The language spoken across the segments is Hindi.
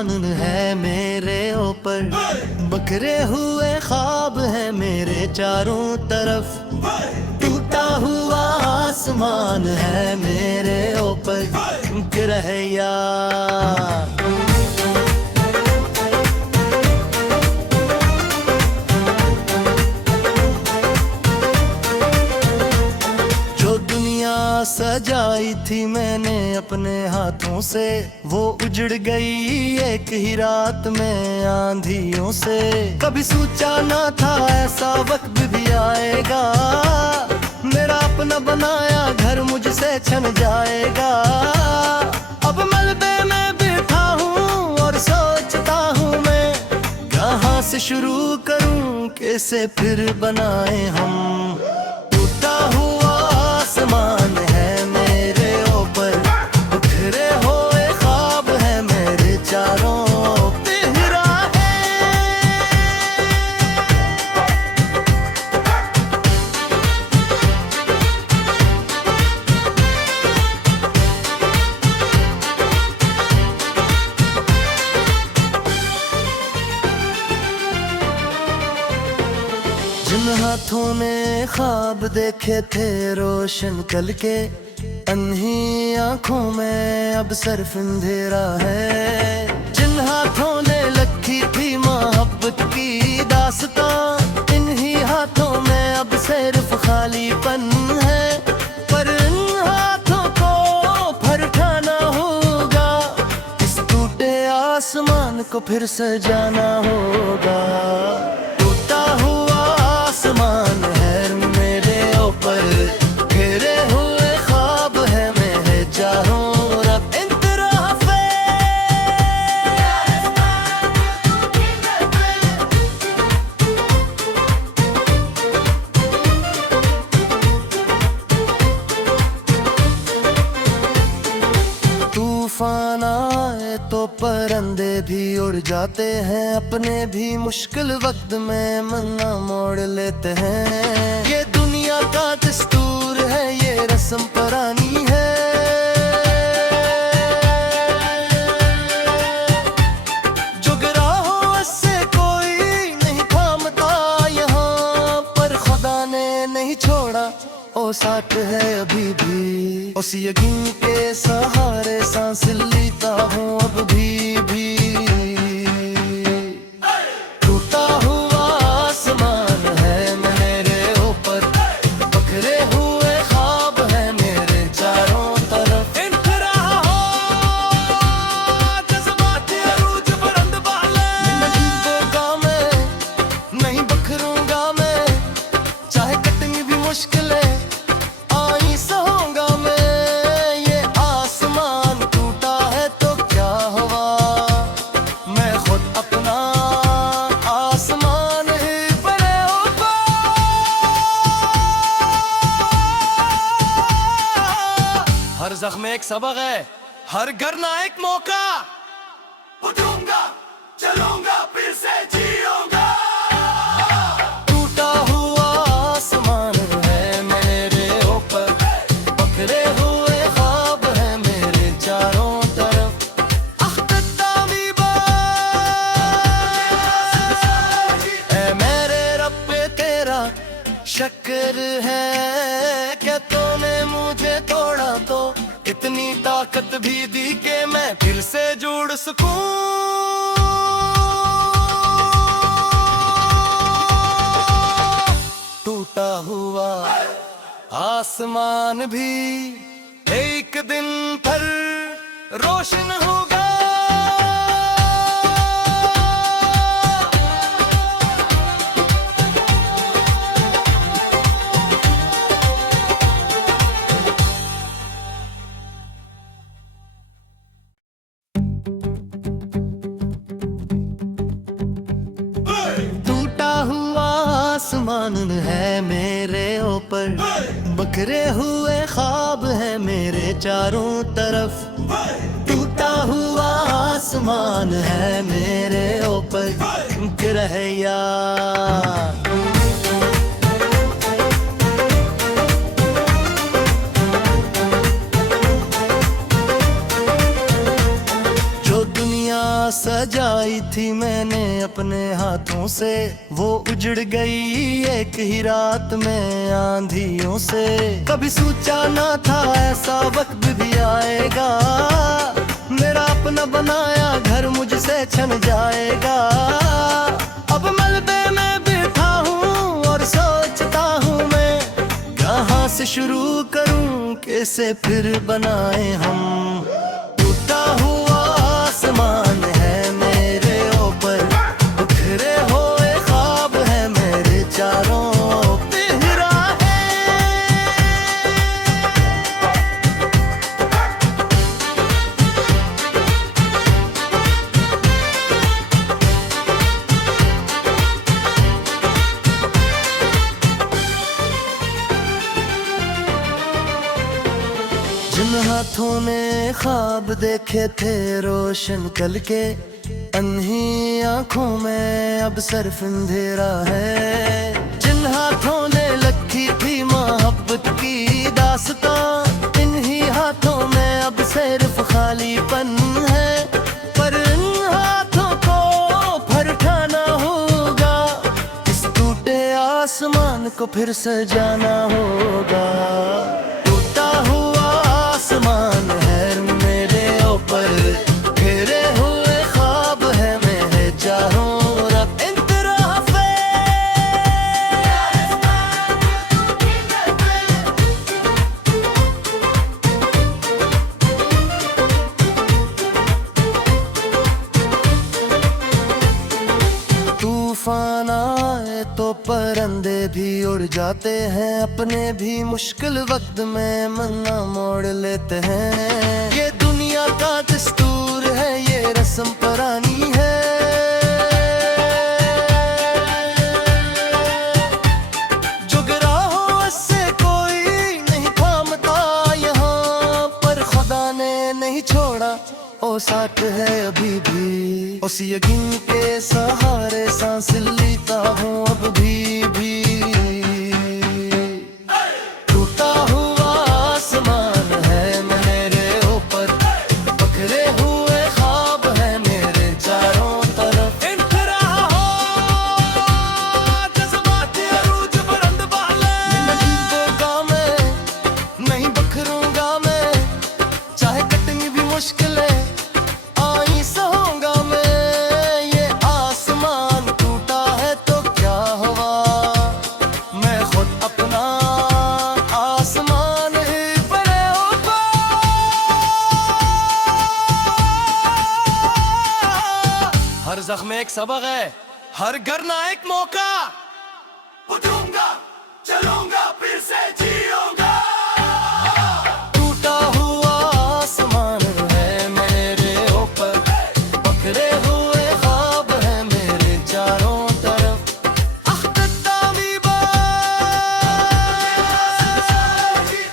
आसमान है मेरे ऊपर, बिखरे हुए ख्वाब है मेरे चारों तरफ। टूटा हुआ आसमान है मेरे ऊपर, गिरह यार। सजाई थी मैंने अपने हाथों से, वो उजड़ गई एक ही रात में आंधियों से। कभी सोचा ना था ऐसा वक्त भी आएगा, मेरा अपना बनाया घर मुझसे छिन जाएगा। अब मलबे में बैठा हूँ और सोचता हूँ मैं, कहाँ से शुरू करूँ कैसे फिर बनाए हम। टूटा हुआ आसमान है मेरे ऊपर, बिखरे हुए ख्वाब है मेरे चारों तिहरा जिन हाथों ने ख्वाब देखे थे रोशन कल के, अन्ही आंखों में अब सिर्फ अंधेरा है। जिन हाथों ने लिखी थी मोहब्बत की दास्तां, इन्हीं हाथों में अब सिर्फ खालीपन है। पर इन हाथों को फिर उठाना होगा, इस टूटे आसमान को फिर सजाना होगा। टूटा हुआ आसमान है मेरे ऊपर, घिरे हुए ख्वाब है मेरे चारों रब। तूफान आए तो परिंदे भी उड़ जाते हैं, अपने भी मुश्किल वक्त में मन्ना मोड़ लेते हैं। ये दुनिया का दस्तूर है, ये रस्म पुरानी है। जो गिरा हो उससे कोई नहीं थामता यहाँ, पर खुदा ने नहीं छोड़ा, ओ साथ है अभी भी। उस यकीन के सहारे सांस लेता हूँ अब भी। टूटा हुआ आसमान है मेरे ऊपर, बिखरे हुए ख्वाब है मेरे चारों तरफ। नहीं डूबूंगा मैं, नहीं बिखरूंगा मैं, चाहे कटनी भी मुश्किल है आई सहूंगा मैं। ये आसमान टूटा है तो क्या हुआ, मैं खुद अपना आसमान ही बने ऊपर। हर जख्म एक सबक है, हर गरना एक मौका। उठूंगा चलूंगा फिर से जीऊंगा। टूटा हुआ आसमान है मेरे ऊपर, बिखरे हुए ख्वाब है मेरे चारों तरफ। ऐ मेरे रब पे तेरा शक्र है, क्या तूने मुझे तोड़ा तो इतनी ताकत भी दी कि मैं फिर से जुड़ सकूं। टूटा हुआ आसमान भी एक दिन फिर रोशन होगा। टूटा हुआ आसमान है मेरे ऊपर, बिखरे हुए ख्वाब है मेरे चारों तरफ। टूटा हुआ आसमान है मेरे ऊपर, गिरह यार। थी मैंने अपने हाथों से, वो उजड़ गई एक ही रात में आंधियों से। कभी सोचा ना था ऐसा वक्त भी आएगा, मेरा अपना बनाया घर मुझसे छिन जाएगा। अब मलबे में बैठा हूँ और सोचता हूँ मैं, कहाँ से शुरू करूँ कैसे फिर बनाए हम। टूटा हुआ आसमान है मेरे ऊपर, बिखरे हुए ख्वाब है मेरे चारों तिहरा है। जिन हाथों ने ख्वाब देखे थे रोशन कल के, अन्ही आंखों में अब सिर्फ अंधेरा है। जिन हाथों ने लिखी थी मोहब्बत की दास्तां, इन्हीं हाथों में अब सिर्फ खालीपन है। पर इन हाथों को फिर उठाना होगा, इस टूटे आसमान को फिर सजाना होगा। टूटा हुआ आसमान है मेरे ऊपर, घेरे हुए ख्वाब है मेरे चारों रब इंतराफ है। तूफान आए तो परिंदे भी उड़ जाते हैं, अपने भी मुश्किल वक्त में मन्ना मोड़ लेते हैं। ये दुनिया का दस्तूर है, ये रस्म पुरानी है। जो गिरा हो उससे कोई नहीं थामता यहाँ, पर खुदा ने नहीं छोड़ा, ओ साथ है अभी भी। उस यकीन के सहारे सांस लेता हूँ अब भी। टूटा हुआ आसमान है मेरे ऊपर, बिखरे हुए ख्वाब है मेरे चारों तरफ। इंतरा हो जज्बात अरूज बुलंद वाले, नहीं डूबूंगा मैं, नहीं बिखरूंगा मैं, चाहे कटनी भी मुश्किलें आई सहूंगा मैं। ये आसमान टूटा है तो क्या हुआ, मैं खुद अपना आसमान ही बने ऊपर। हर जख्म एक सबक है, हर गरना एक मौका। उठूंगा चलूंगा फिर से जीऊंगा। टूटा हुआ आसमान है मेरे ऊपर, बिखरे हुए ख्वाब है मेरे चारों तरफ। अख्तामी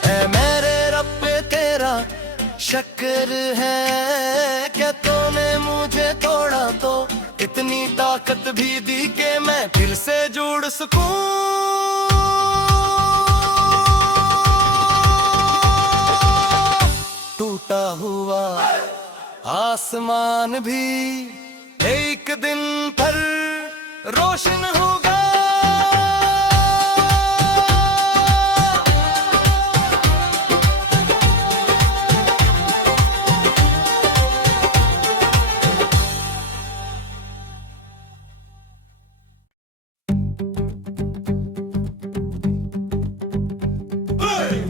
ऐ मेरे रब पे तेरा शक्र है, क्या तूने मुझे तोड़ा तो इतनी ताकत भी दी कि मैं फिर से जुड़ सकूं। टूटा हुआ आसमान भी एक दिन पर रोशन होगा।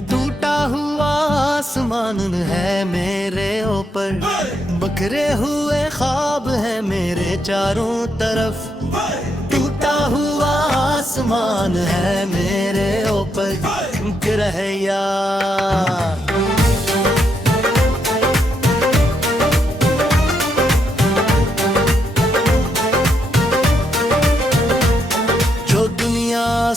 टूटा हुआ आसमान है मेरे ऊपर, बिखरे हुए ख्वाब है मेरे चारों तरफ। टूटा हुआ आसमान है मेरे ऊपर, गिरह यार।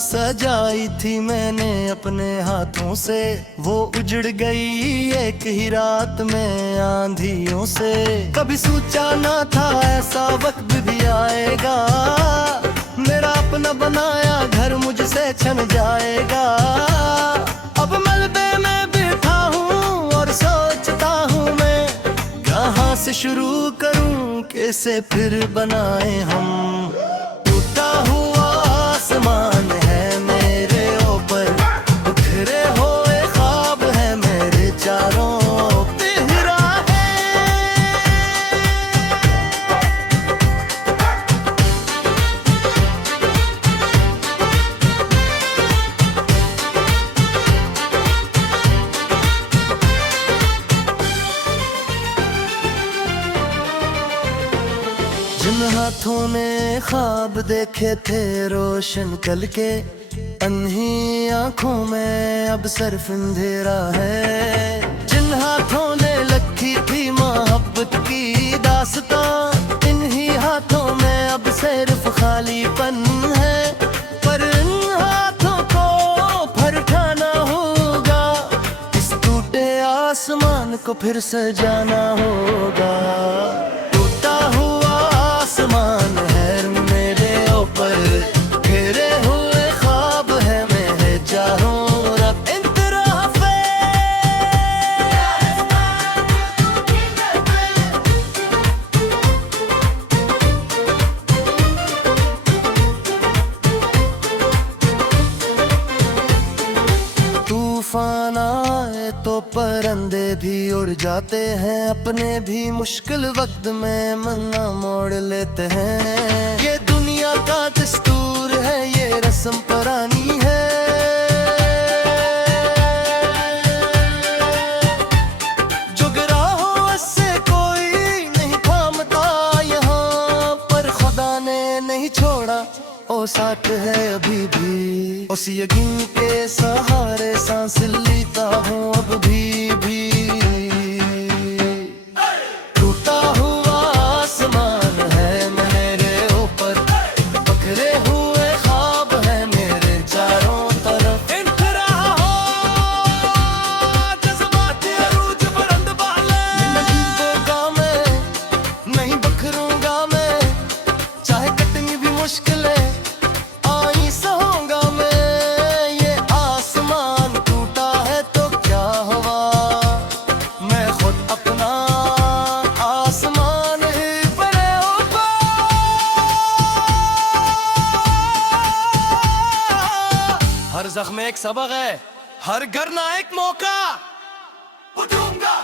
सजाई थी मैंने अपने हाथों से, वो उजड़ गई एक ही रात में आंधियों से। कभी सोचा ना था ऐसा वक्त भी आएगा, मेरा अपना बनाया घर मुझसे छिन जाएगा। अब मलबे में बैठा हूँ और सोचता हूँ मैं, कहाँ से शुरू करूँ कैसे फिर बनाए हम। टूटा हुआ आसमान है मेरे ऊपर, बिखरे हुए ख्वाब है मेरे चारों तिहरा है। जिन हाथों ने ख्वाब देखे थे रोशन कल के, अन्ही आंखों में अब सिर्फ अंधेरा है। जिन हाथों ने लिखी थी मोहब्बत की दास्तां, इन्हीं हाथों में अब सिर्फ खालीपन है। पर इन हाथों को फरकाना होगा, इस टूटे आसमान को फिर सजाना होगा। टूटा हुआ आसमान है मेरे ऊपर, घेरे हुए ख्वाब है मेरे चारों रब इंतराफ है। तूफान आए तो परिंदे भी उड़ जाते हैं, अपने भी मुश्किल वक्त में मन्ना मोड़ लेते हैं। ये दुनिया का दस्तूर है, ये रस्म पुरानी है। जो गिरा हो उससे कोई नहीं थामता यहाँ पर, खुदा ने नहीं छोड़ा ओ साथ है अभी भी। उस यकीन के सहारे सांस लेता हूँ अब भी। टूटा हुआ आसमान है मेरे ऊपर, बिखरे हुए ख्वाब है मेरे चारों तरफ। इंतराह हो जज्बात अरूज बुलंद वाले, नहीं डूबूंगा मैं, नहीं बिखरूंगा मैं, चाहे कटनी भी मुश्किलें आई सहूंगा मैं। ये आसमान टूटा है तो क्या हुआ, मैं खुद अपना आसमान ही बने ऊपर। हर जख्म एक सबक है, हर गरना एक मौका। उठूंगा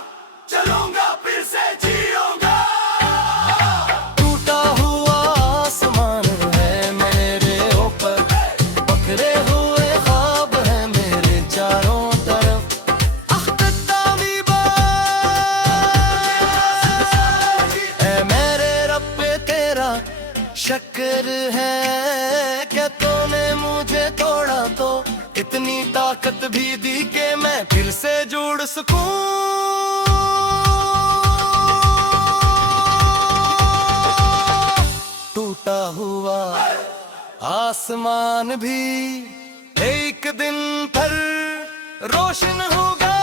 चलूंगा फिर से जीऊंगा। टूटा हुआ आसमान है मेरे ऊपर, बिखरे हुए ख्वाब है मेरे चारों तरफ। ऐ मेरे रब पे तेरा शक्र है, क्या तूने मुझे तोड़ा तो इतनी ताकत भी दी कि मैं फिर से जुड़ सकूं। टूटा हुआ आसमान भी एक दिन फिर रोशन होगा।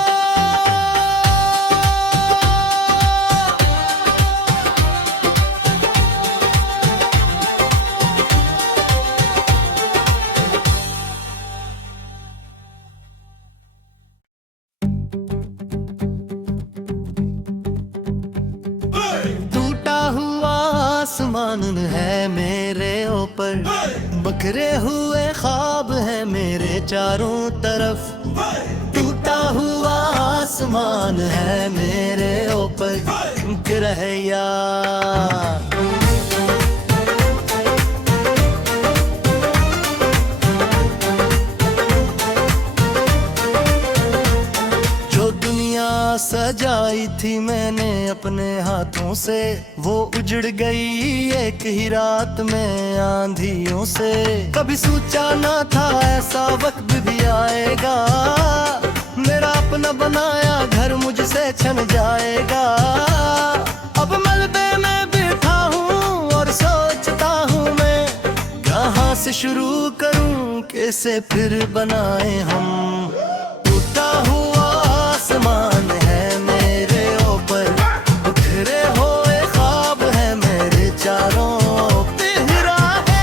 टूटा हुआ आसमान है मेरे ऊपर, बिखरे हुए ख्वाब है मेरे चारों तरफ। टूटा हुआ आसमान है मेरे ऊपर, गिर यार। सजाई थी मैंने अपने हाथों से, वो उजड़ गई एक ही रात में आंधियों से। कभी सोचा ना था ऐसा वक्त भी आएगा, मेरा अपना बनाया घर मुझसे छन जाएगा। अब मलबे में बैठा हूँ और सोचता हूँ मैं, कहाँ से शुरू करूँ कैसे फिर बनाए हम। टूटा हुआ आसमान है मेरे ऊपर, बिखरे हुए ख्वाब है मेरे चारों तिहरा है।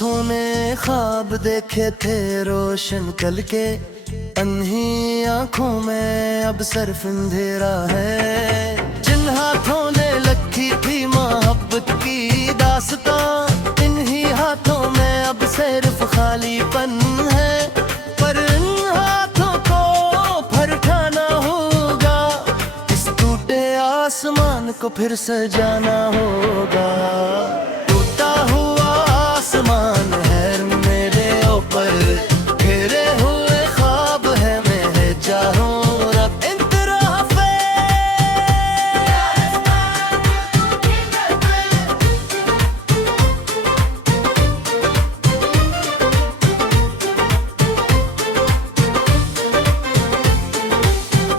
हाथों में ख्वाब देखे थे रोशन कल के, अन्ही आंखों में अब सिर्फ अंधेरा है। जिन हाथों ने लिखी थी मोहब्बत की दास्तां, इन्हीं हाथों में अब सिर्फ खालीपन है। पर इन हाथों को फिर उठाना होगा, इस टूटे आसमान को फिर सजाना होगा। टूटा हुआ आसमान है मेरे ऊपर, घेरे हुए ख्वाब है मेरे चारों रब।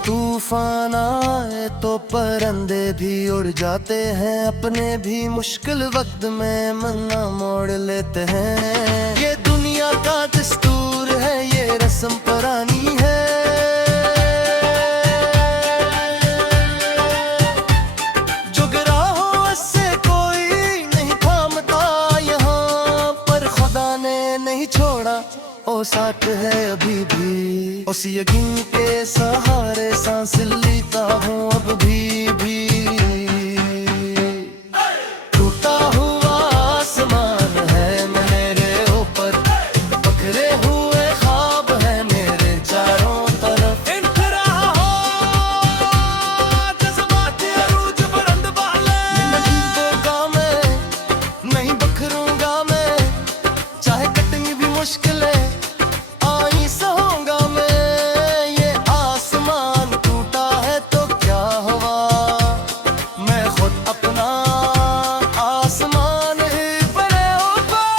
तूफान आए तो परिंदे भी उड़ जाते हैं, अपने भी मुश्किल वक्त में मन्ना मोड़ लेते हैं। ये दुनिया का दस्तूर है, ये रस्म पुरानी है। जो गिरा हो उससे कोई नहीं थामता यहाँ, पर खुदा ने नहीं छोड़ा, ओ साथ है अभी भी। उस यकीन के सहारे सांस लेता हूँ अब भी। टूटा हुआ आसमान है मेरे ऊपर, बखरे हुए ख्वाब है मेरे चारों तरफ। इंठ रहा हो जज्बात अरूज बुलंद वाले, नहीं डूबूंगा मैं, नहीं बखरूंगा मैं, चाहे कटनी भी मुश्किल है आई सहूंगा मैं। ये आसमान टूटा है तो क्या हुआ, मैं खुद अपना आसमान ही बने ऊपर।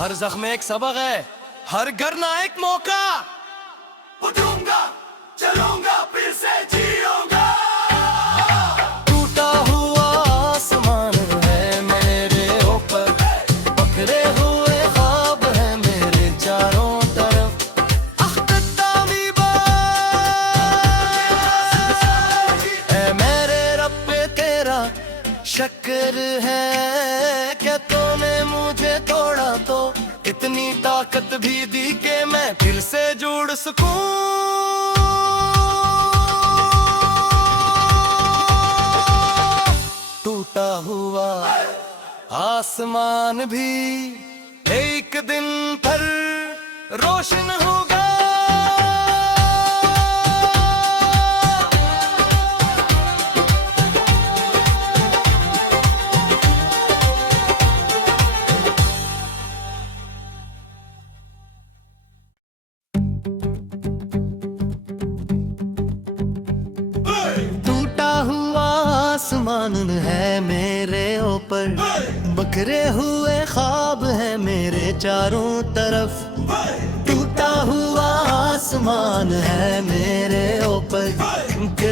हर जख्म एक सबक है, हर गरना एक मौका। उठूंगा चलूंगा फिर से जीऊंगा। टूटा हुआ आसमान है मेरे ऊपर, बखरे हुए ख्वाब है मेरे चारों तरफ। ऐ मेरे रब पे तेरा शक्र है, क्या तूने मुझे तोड़ा तो इतनी ताकत भी दी कि मैं फिर से जुड़ सकूं। टूटा हुआ आसमान भी एक दिन फिर रोशन होगा। टूटा हुआ आसमान है मेरे ऊपर, बखरे हुए ख्वाब है मेरे चारों तरफ। टूटा हुआ आसमान है मेरे ऊपर,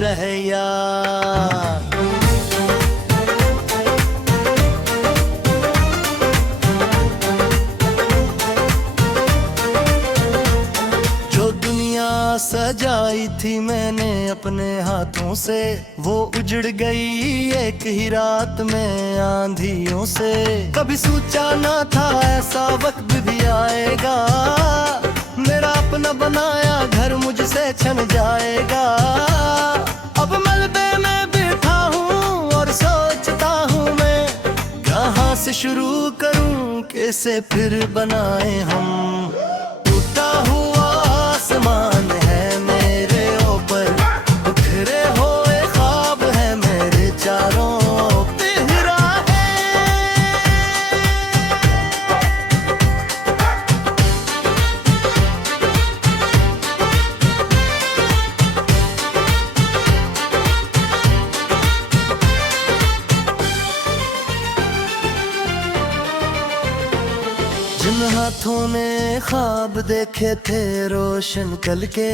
रहे यार। सजाई थी मैंने अपने हाथों से, वो उजड़ गई एक ही रात में आंधियों से। कभी सोचा ना था ऐसा वक्त भी आएगा, मेरा अपना बनाया घर मुझसे छन जाएगा। अब मलबे में बैठा हूँ और सोचता हूँ मैं, कहाँ से शुरू करूँ कैसे फिर बनाए हम। टूटा हुआ आसमान है मेरे ऊपर, बिखरे हुए ख्वाब है मेरे चारों तिहरा है। जिन हाथों ने ख्वाब देखे थे रोशन कल के,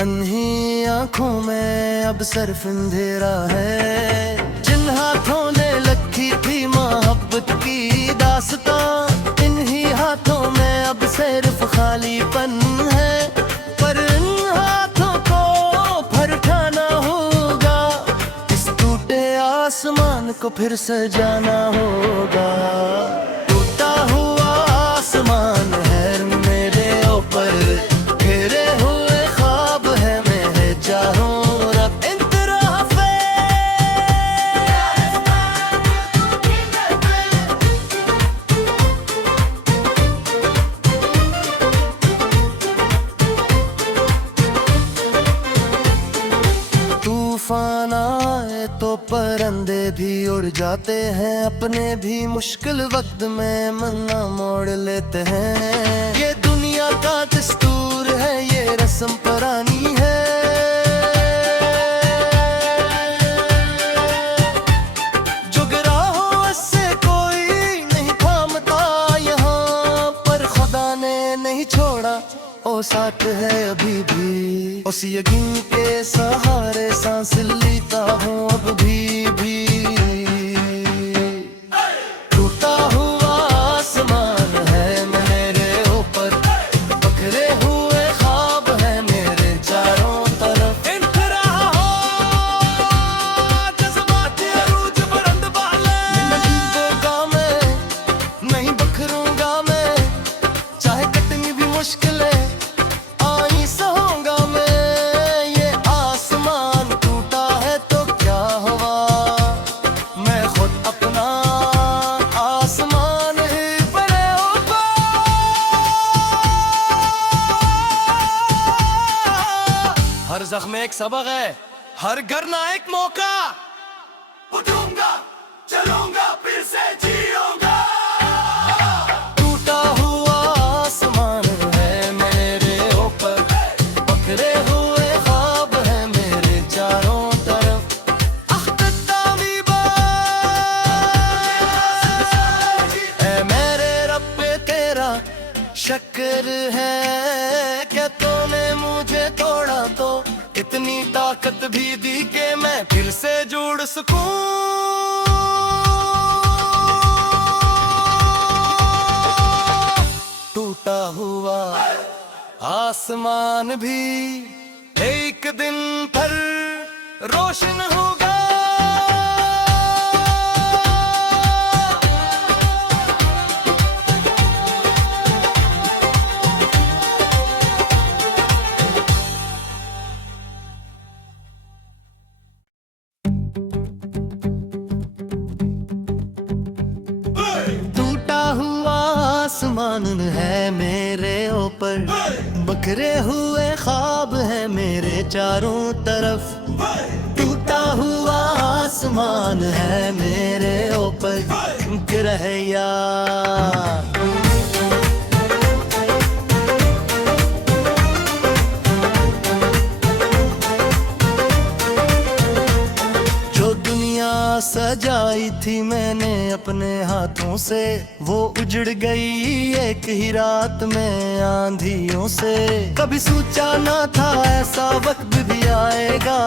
अन्ही आंखों में अब सिर्फ अंधेरा है। जिन हाथों ने लिखी थी मोहब्बत की दास्तां, इन्हीं हाथों में अब सिर्फ खालीपन है। पर इन हाथों को फिर उठाना होगा, इस टूटे आसमान को फिर सजाना होगा। टूटा हुआ आसमान है मेरे ऊपर, घेरे हुए ख्वाब है मेरे चारों तरफ। तूफान आए तो परिंदे भी उड़ जाते हैं, अपने भी मुश्किल वक्त में मन्ना मोड़ लेते हैं। ये दुनिया का दस्तूर है, ये रस्म पुरानी है। जो गिरा हो उससे कोई नहीं थामता यहाँ पर, खुदा ने नहीं छोड़ा ओ साथ है अभी भी। उस यकीन के सहारे सांस लेता हूँ अब भी। टूटा हुआ आसमान है मेरे ऊपर, बिखरे हुए ख्वाब है मेरे चारों तरफ। नहीं डूबूंगा मैं, नहीं बिखरूंगा मैं, चाहे कटनी भी मुश्किल है आई सहूंगा मैं। ये आसमान टूटा है तो क्या हुआ, मैं खुद अपना आसमान ही बने ऊपर। हर जख्म एक सबक है, हर गरना एक मौका। उठूंगा चलूंगा फिर से जीऊंगा। टूटा हुआ आसमान है मेरे ऊपर, बिखरे हुए ख्वाब है मेरे चारों तरफ। ऐ मेरे रब पे तेरा शक्र है, क्या तूने मुझे तोड़ा तो इतनी ताकत भी दी कि मैं फिर से जुड़ सकूं। टूटा हुआ आसमान भी एक दिन पर रोशन होगा। टूटा हुआ आसमान है मेरे ऊपर, बिखरे हुए ख्वाब है मेरे चारों तरफ। टूटा हुआ आसमान है मेरे ऊपर, गिरह यार। सजाई थी मैंने अपने हाथों से, वो उजड़ गई एक ही रात में आंधियों से। कभी सोचा ना था ऐसा वक्त भी आएगा,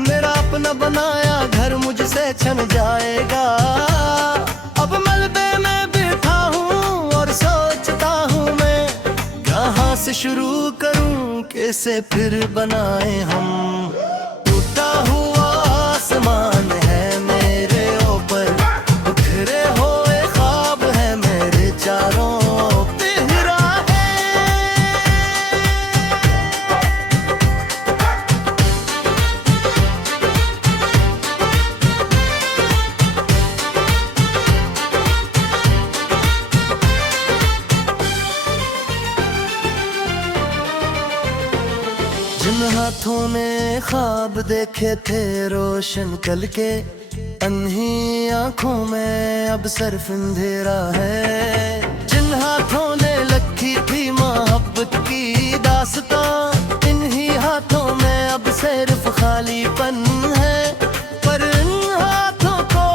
मेरा अपना बनाया घर मुझसे छन जाएगा। अब मलबे में बैठा हूँ और सोचता हूँ मैं, कहाँ से शुरू करूँ कैसे फिर बनाए हम। टूटा हुआ आसमान है मेरे ऊपर, बिखरे हुए ख्वाब है मेरे चारों तिहरा है। जिन हाथों ने ख्वाब देखे थे रोशन कल के, अन्ही आंखों में अब सिर्फ अंधेरा है। जिन हाथों ने लिखी थी मोहब्बत की दास्तां, इन्हीं हाथों में अब सिर्फ खालीपन है। पर इन हाथों को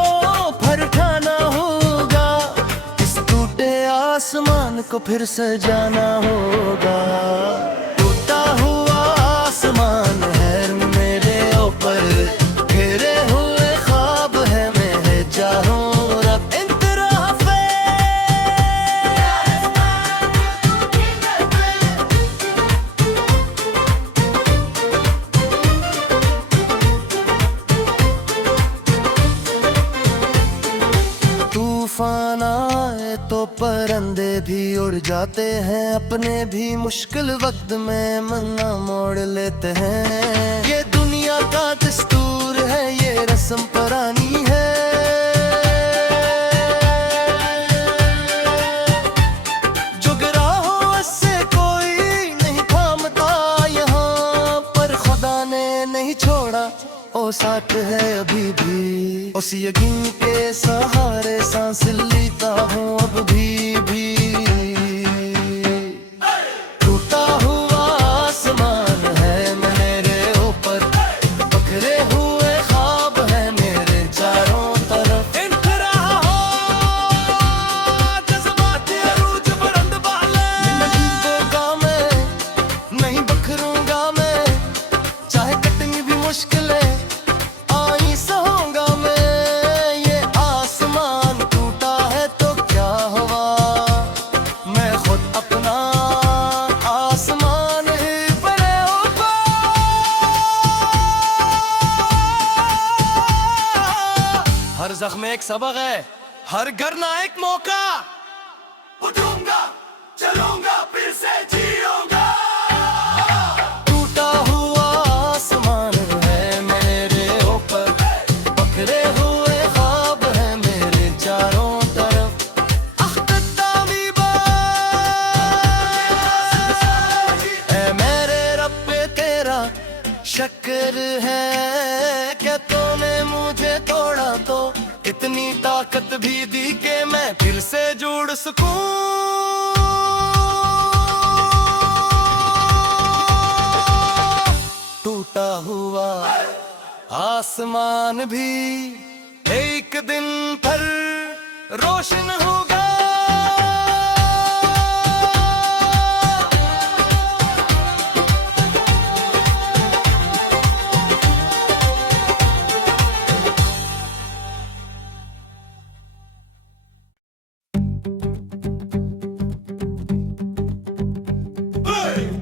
फिर उठाना होगा, इस टूटे आसमान को फिर सजाना होगा। टूटा हुआ आसमान है मेरे ऊपर, घेरे हुए ख्वाब है मेरे चारों तरफ। तूफान आए तो परिंदे भी उड़ जाते हैं, अपने भी मुश्किल वक्त में मन्ना मोड़ लेते हैं। ये दुनिया का दस्तूर है, ये रस्म पुरानी है। जो गिरा हो उससे कोई नहीं थामता यहाँ पर, खुदा ने नहीं छोड़ा, ओ साथ है अभी भी। उस यकीन के सहारे सांस लेता हूँ अब भी। टूटा हुआ आसमान है मेरे ऊपर, बिखरे हुए ख्वाब है मेरे चारों तरफ। इंठ रहा हो जज्बात अरूज बुलंद वाले, नहीं डूबूंगा मैं, नहीं बिखरूंगा मैं, चाहे कटनी भी मुश्किलें आई सहूंगा मैं। ये आसमान टूटा है तो क्या हुआ, मैं खुद अपना आसमान ही बने ऊपर। हर जख्म एक सबक है, हर गरना एक मौका। उठूंगा चलूंगा फिर से जीऊंगा। टूटा हुआ आसमान है मेरे ऊपर, बिखरे हुए ख्वाब है मेरे चारों तरफ। ऐ मेरे रब पे तेरा शक्र है, क्या तूने मुझे तोड़ा तो इतनी ताकत भी दी कि मैं फिर से जुड़ सकूं। टूटा हुआ आसमान भी एक दिन पर रोशन होगा।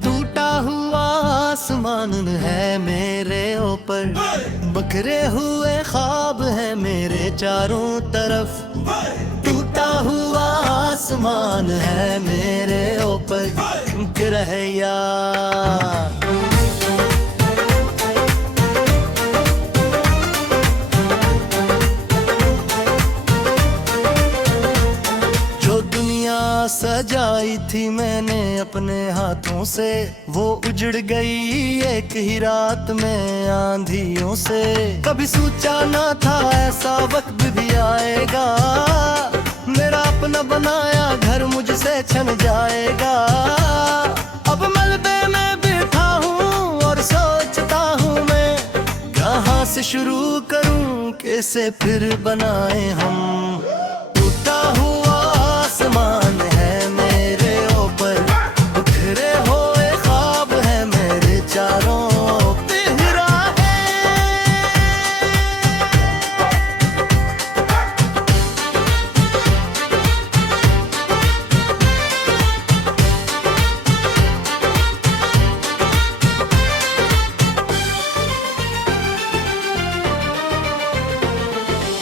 टूटा हुआ आसमान है मेरे ऊपर, बिखरे हुए ख्वाब है मेरे चारों तरफ। टूटा हुआ आसमान है मेरे ऊपर, बिखरा है यार। सजाई थी मैंने अपने हाथों से, वो उजड़ गई एक ही रात में आंधियों से। कभी सोचा ना था ऐसा वक्त भी आएगा, मेरा अपना बनाया घर मुझसे छिन जाएगा। अब मलबे में बैठा हूँ और सोचता हूँ मैं, कहाँ से शुरू करूँ कैसे फिर बनाए हम। टूटा हुआ आसमान है मेरे ऊपर, बिखरे हुए ख्वाब है मेरे चारों तिहरा है।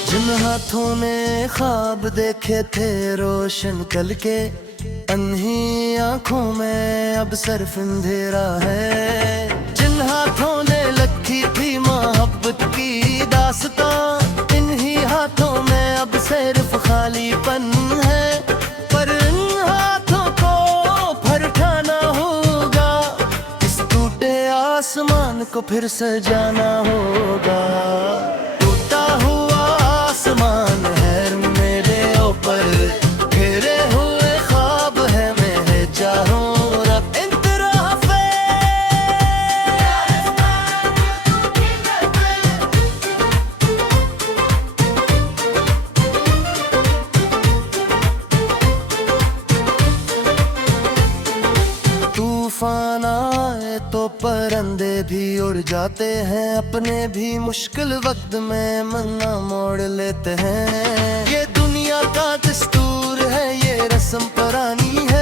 जिन हाथों ने ख्वाब देखे थे रोशन कल के, अन्ही आंखों में अब सिर्फ अंधेरा है। जिन हाथों ने लिखी थी मोहब्बत की दास्तां, इन्हीं हाथों में अब सिर्फ खालीपन है। पर इन हाथों को फिर उठाना होगा, इस टूटे आसमान को फिर सजाना होगा। टूटा हुआ आसमान है मेरे ऊपर, घिरे हुए ख्वाब है मेरे चारों तरफ। तूफान आए तो परिंदे भी उड़ जाते हैं, अपने भी मुश्किल वक्त में मन्ना मोड़ लेते हैं। ये दुनिया का दस्तूर है, ये रस्म पुरानी है।